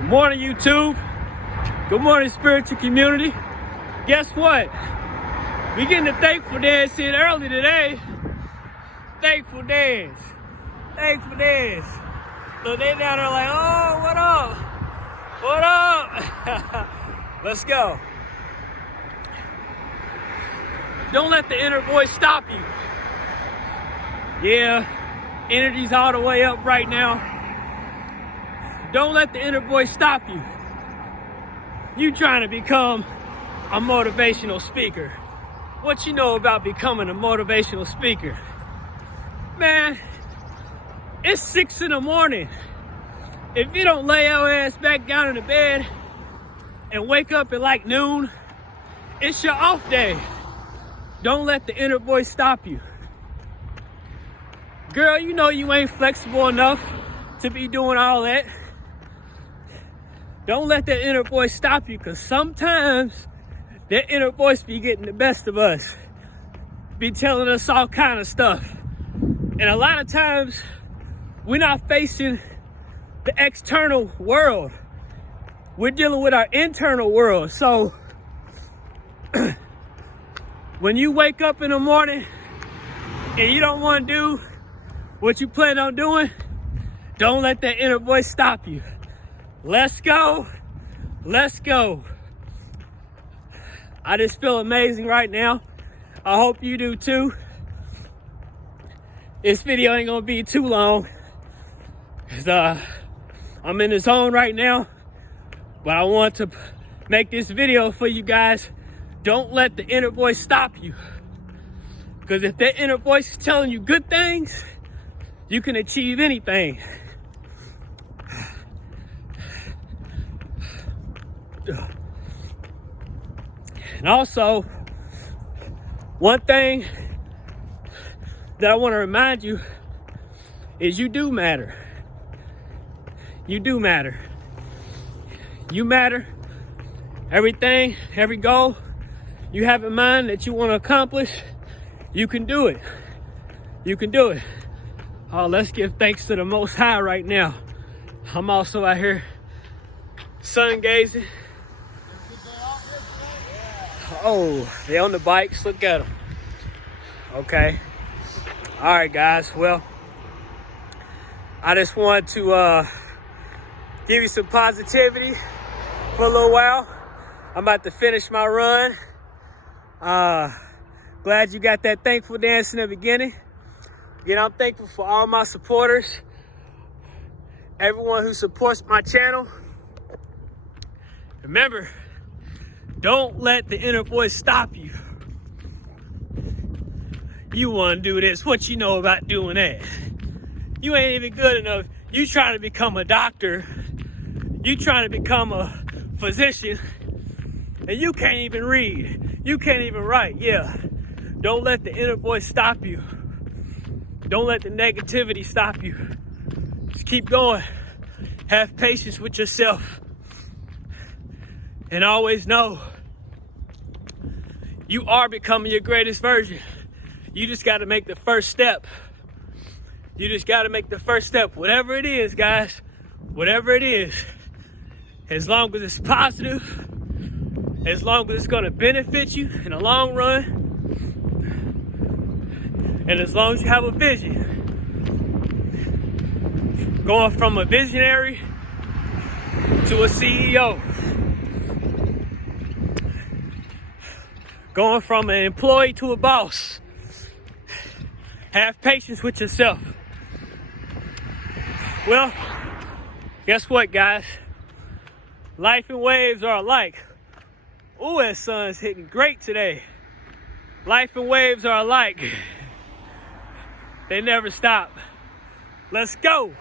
Good morning, YouTube. Good morning, spiritual community. Guess what? We getting the thankful dance in early today. Thankful dance. Thankful dance. So they down there like, oh, what up? What up? Let's go. Don't let the inner voice stop you. Yeah, energy's all the way up right now. Don't let the inner voice stop you. You trying to become a motivational speaker. What you know about becoming a motivational speaker? Man, it's 6 in the morning. If you don't lay your ass back down in the bed and wake up at like noon, it's your off day. Don't let the inner voice stop you. Girl, you know you ain't flexible enough to be doing all that. Don't let that inner voice stop you, because sometimes that inner voice be getting the best of us. Be telling us all kind of stuff. And a lot of times, we're not facing the external world. We're dealing with our internal world. So, when you wake up in the morning and you don't want to do what you plan on doing, don't let that inner voice stop you. Let's go. Let's go. I just feel amazing right now. I hope you do too. This video ain't gonna be too long, because I'm in the zone right now, but I want to make this video for you guys. Don't let the inner voice stop you, because if that inner voice is telling you good things, you can achieve anything. And also, one thing that I want to remind you is you do matter. You do matter. You matter. Everything, every goal you have in mind that you want to accomplish, you can do it. You can do it. Oh, let's give thanks to the Most High right now. I'm also out here sun gazing. Oh, they on the bikes. Look at them. Okay. All right, guys. Well, I just want to give you some positivity for a little while. I'm about to finish my run. Glad you got that thankful dance in the beginning. Again, I'm thankful for all my supporters, everyone who supports my channel. Remember, don't let the inner voice stop you. You want to do this. What you know about doing that? You ain't even good enough. You trying to become a doctor. You trying to become a physician. And you can't even read. You can't even write. Yeah. Don't let the inner voice stop you. Don't let the negativity stop you. Just keep going. Have patience with yourself. And always know you are becoming your greatest version. You just got to make the first step. You just got to make the first step. Whatever it is, guys. Whatever it is. As long as it's positive. As long as it's going to benefit you in the long run. And as long as you have a vision. Going from a visionary to a CEO. Going from an employee to a boss. Have patience with yourself. Well, guess what, guys? Life and waves are alike. Ooh, that sun's hitting great today. Life and waves are alike. They never stop. Let's go.